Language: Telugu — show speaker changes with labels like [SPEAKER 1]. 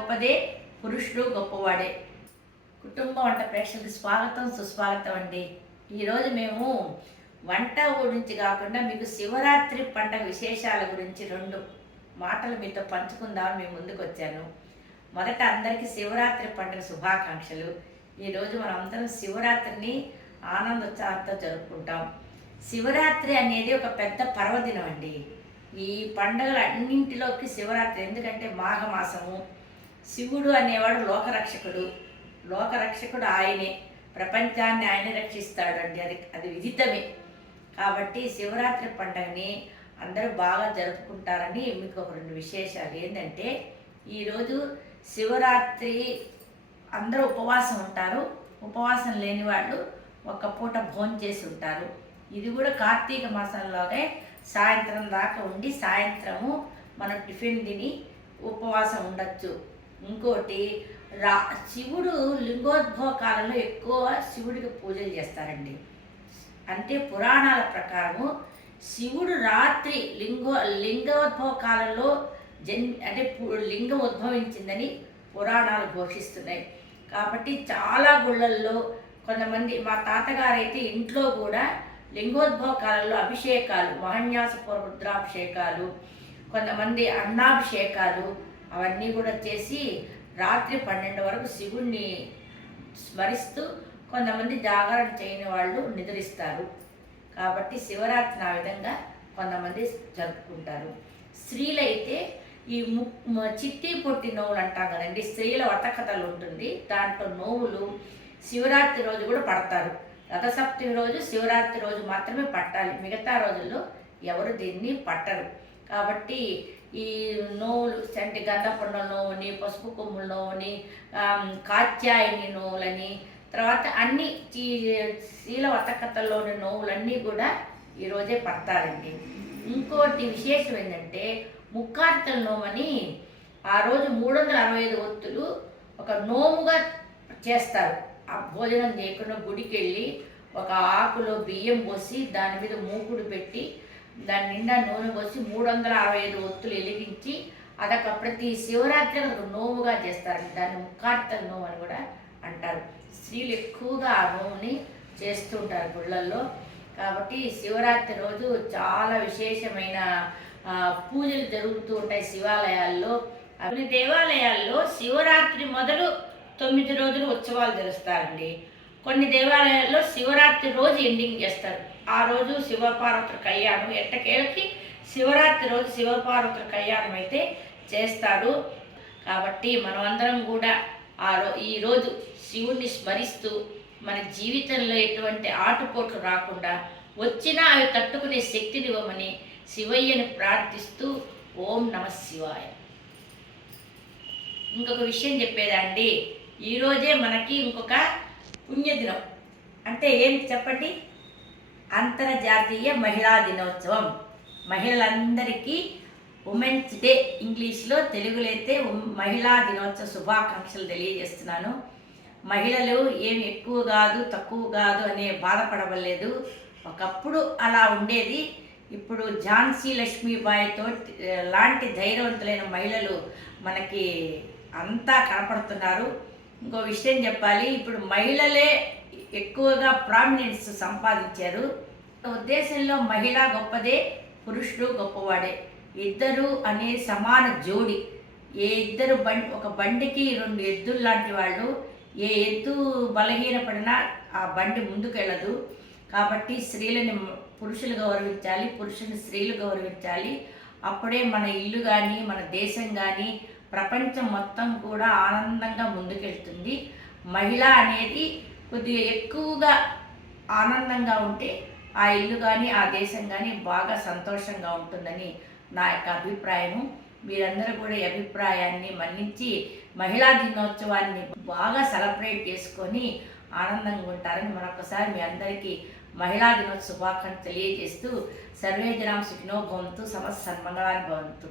[SPEAKER 1] గొప్పదే పురుషుడు గొప్పవాడే. కుటుంబం వంట ప్రేక్షకులకు స్వాగతం సుస్వాగతం అండి. ఈరోజు మేము వంట గురించి కాకుండా మీకు శివరాత్రి పండగ విశేషాల గురించి రెండు మాటలు మీతో పంచుకుందామని మేము ముందుకు వచ్చాను. మొదట అందరికీ శివరాత్రి పండుగ శుభాకాంక్షలు. ఈరోజు మనం అందరం శివరాత్రిని ఆనందోత్సాహంతో జరుపుకుంటాం. శివరాత్రి అనేది ఒక పెద్ద పర్వదినం అండి. ఈ పండుగలు అన్నింటిలోకి శివరాత్రి ఎందుకంటే మాఘమాసము శివుడు అనేవాడు లోకరక్షకుడు. లోకరక్షకుడు ఆయనే. ప్రపంచాన్ని ఆయనే రక్షిస్తాడు అండి అది అది విదితమే. కాబట్టి శివరాత్రి పండుగని అందరూ బాగా జరుపుకుంటారని మీకు ఒక రెండు విశేషాలు. ఏంటంటే ఈరోజు శివరాత్రి అందరూ ఉపవాసం ఉంటారు. ఉపవాసం లేని వాళ్ళు ఒక పూట భోజనం చేసి ఉంటారు. ఇది కూడా కార్తీక మాసంలోనే సాయంత్రం దాకా ఉండి సాయంత్రము మనం టిఫిన్ తిని ఉపవాసం ఉండొచ్చు. ఇంకోటి రా శివుడు లింగోద్భవ కాలంలో ఎక్కువ శివుడికి పూజలు చేస్తారండి. అంటే పురాణాల ప్రకారము శివుడు రాత్రి లింగో లింగోద్భవ కాలంలో జన్ అంటే లింగం ఉద్భవించిందని పురాణాలు ఘోషిస్తున్నాయి. కాబట్టి చాలా గుళ్ళల్లో కొంతమంది మా తాతగారు అయితే ఇంట్లో కూడా లింగోద్భవ కాలంలో అభిషేకాలు మహన్యాస రుద్రాభిషేకాలు కొంతమంది అన్నాభిషేకాలు అవన్నీ కూడా చేసి రాత్రి పన్నెండు వరకు శివుణ్ణి స్మరిస్తూ కొంతమంది జాగరణ చేయని వాళ్ళు నిద్రిస్తారు. కాబట్టి శివరాత్రిని ఆ విధంగా కొంతమంది జరుపుకుంటారు. స్త్రీలైతే ఈ ము చిట్టి పొట్టి నోవులు అంటాం కదండి స్త్రీల వ్రతకథలు ఉంటుంది. దాంట్లో నోవులు శివరాత్రి రోజు కూడా పడతారు. రథసప్తమి రోజు శివరాత్రి రోజు మాత్రమే పట్టాలి. మిగతా రోజుల్లో ఎవరు దీన్ని పట్టరు. కాబట్టి ఈ నోవులు అంటే గంధపండు నోవుని పసుపు కొమ్ముల నోవుని కాత్యాయని నోవులని తర్వాత అన్ని ఈ శీల వతకథల్లోని నోవులన్నీ కూడా ఈరోజే పడతారండి. ఇంకోటి విశేషం ఏంటంటే ముక్కార్తెల నోమని ఆ రోజు మూడు వందల అరవై ఐదు ఒత్తులు ఒక నోముగా చేస్తారు. ఆ భోజనం చేయకుండా గుడికి వెళ్ళి ఒక ఆకులో బియ్యం పోసి దాని మీద మూకుడు పెట్టి దాని నిండా నూనె పోసి మూడు వందల అరవై ఐదు ఒత్తులు వెలిగించి అదొక ప్రతి శివరాత్రి ఒక నోముగా చేస్తారు. దాన్ని ముఖార్తల నోము అని కూడా అంటారు. స్త్రీలు ఎక్కువగా ఆ నోముని చేస్తుంటారు గుళ్ళల్లో. కాబట్టి శివరాత్రి రోజు చాలా విశేషమైన పూజలు జరుగుతూ ఉంటాయి శివాలయాల్లో. అన్ని దేవాలయాల్లో శివరాత్రి మొదలు తొమ్మిది రోజులు ఉత్సవాలు జరుస్తారండి. కొన్ని దేవాలయాల్లో శివరాత్రి రోజు ఎండింగ్ చేస్తారు. ఆ రోజు శివపార్వతుల కళ్యాణం ఎట్టకేళ్ళకి శివరాత్రి రోజు శివపార్వతుల కళ్యాణం అయితే చేస్తారు కాబట్టి మనమందరం కూడా ఆ రో ఈరోజు శివుణ్ణి స్మరిస్తూ మన జీవితంలో ఎటువంటి ఆటుపోట్లు రాకుండా వచ్చినా అవి తట్టుకునే శక్తినివ్వమని శివయ్యని ప్రార్థిస్తూ ఓం నమ శివాయ. ఇంకొక విషయం చెప్పేదండి ఈరోజే మనకి ఇంకొక పుణ్యదినం. అంటే ఏంటి చెప్పండి? అంతర్జాతీయ మహిళా దినోత్సవం. మహిళలందరికీ ఉమెన్స్ డే ఇంగ్లీష్లో తెలుగులో అయితే మహిళా దినోత్సవ శుభాకాంక్షలు తెలియజేస్తున్నాను. మహిళలు ఏమి ఎక్కువ కాదు తక్కువ కాదు అనే బాధపడవలేదు. ఒకప్పుడు అలా ఉండేది. ఇప్పుడు ఝాన్సీ లక్ష్మీబాయితో లాంటి ధైర్యవంతులైన మహిళలు మనకి అంతా కనపడుతున్నారు. ఇంకో విషయం చెప్పాలి. ఇప్పుడు మహిళలే ఎక్కువగా ప్రామినెన్స్ సంపాదించారు. ఉద్దేశంలో మహిళ గొప్పదే పురుషుడు గొప్పవాడే. ఇద్దరు అనే సమాన జోడి. ఏ ఇద్దరు బండి ఒక బండికి రెండు ఎద్దులు లాంటి వాళ్ళు ఏ ఎద్దు బలహీనపడినా ఆ బండి ముందుకెళ్ళదు. కాబట్టి స్త్రీలని పురుషులు గౌరవించాలి పురుషుని స్త్రీలు గౌరవించాలి అప్పుడే మన ఇల్లు కానీ మన దేశం కానీ ప్రపంచం మొత్తం కూడా ఆనందంగా ముందుకెళ్తుంది. మహిళ అనేది కొద్దిగా ఎక్కువగా ఆనందంగా ఉంటే ఆ ఇల్లు కానీ ఆ దేశం కానీ బాగా సంతోషంగా ఉంటుందని నా యొక్క అభిప్రాయము. మీరందరూ కూడా ఈ అభిప్రాయాన్ని మన్నించి మహిళా దినోత్సవాన్ని బాగా సెలబ్రేట్ చేసుకొని ఆనందంగా ఉంటారని మరొకసారి మీ అందరికీ మహిళా దినోత్సవ శుభాకాంక్షలు తెలియజేస్తూ సర్వే జనాం సుఖినో భవంతు సమస్త సన్మంగళాన్ని భవంతు.